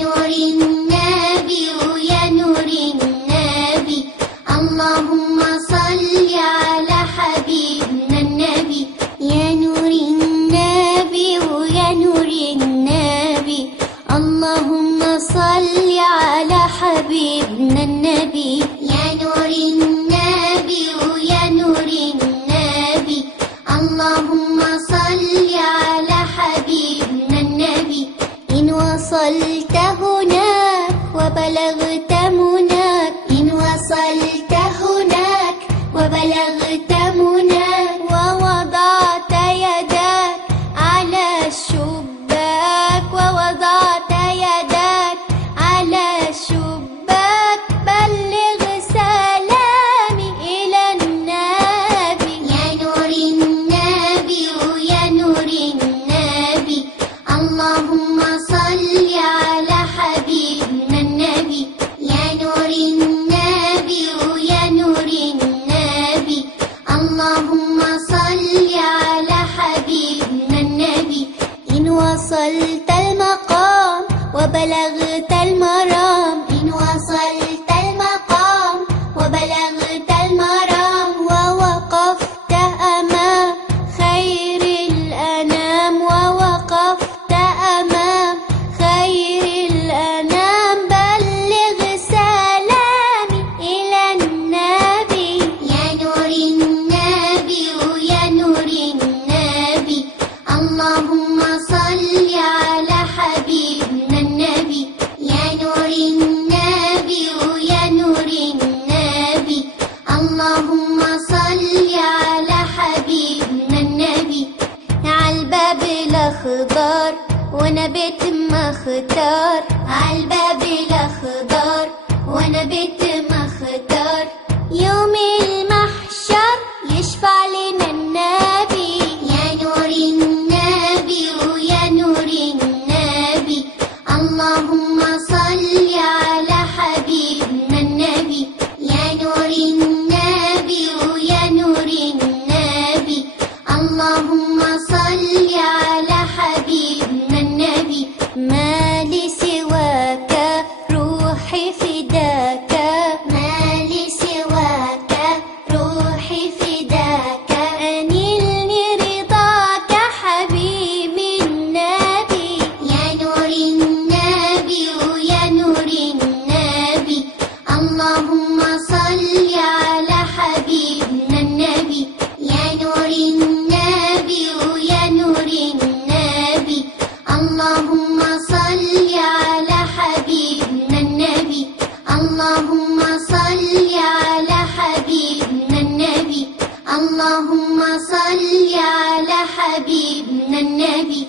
نور النبي يا نور النبي اللهم صل على حبيبنا النبي يا نور النبي يا نور النبي اللهم صل على حبيبنا النبي يا نور النبي يا نور النبي اللهم صل على حبيبنا النبي إن وصلت هناك وبلغت مناك إن وصلت هناك وبلغت مناك ووضعت يدك على الشباك ووضعت يدك على الشباك بلغ سلامي إلى النبي يا نور النبي يا نور النبي اللهم صل على حبيبنا النبي يا نور النبي يا نور النبي اللهم صل على حبيبنا النبي إن وصلت المقام وبلغت المرام إن وصلت المقام وبلغت المرام ووقفت أمام خير الأنام ووقفت أمام خير الأنام بلغ سلامي إلى النبي يا نور النبي يا نور النبي اللهم صل على حبيبنا النبي يا نور النبي يا نور النبي اللهم صل على حبيبنا النبي عالباب الأخضر وانا بيت مختار عالباب الأخضر وانا بيت مختار يوم المحشر يشفع لنا النبي يا نور النبي يا نور النبي اللهم صل على حبيبنا النبي يا نور النبي يا نور النبي اللهم صل على حبيبنا النبي ما لي سواك روحي فداك ما لي سواك روحي فداك أنلني رضاك حبيبي النبي يا نور النبي يا نور النبي اللهم صل على حبيبنا النبي يا نور النبي يا نور النبي اللهم صل على حبيبنا النبي اللهم صل على حبيبنا النبي اللهم صل على حبيبنا النبي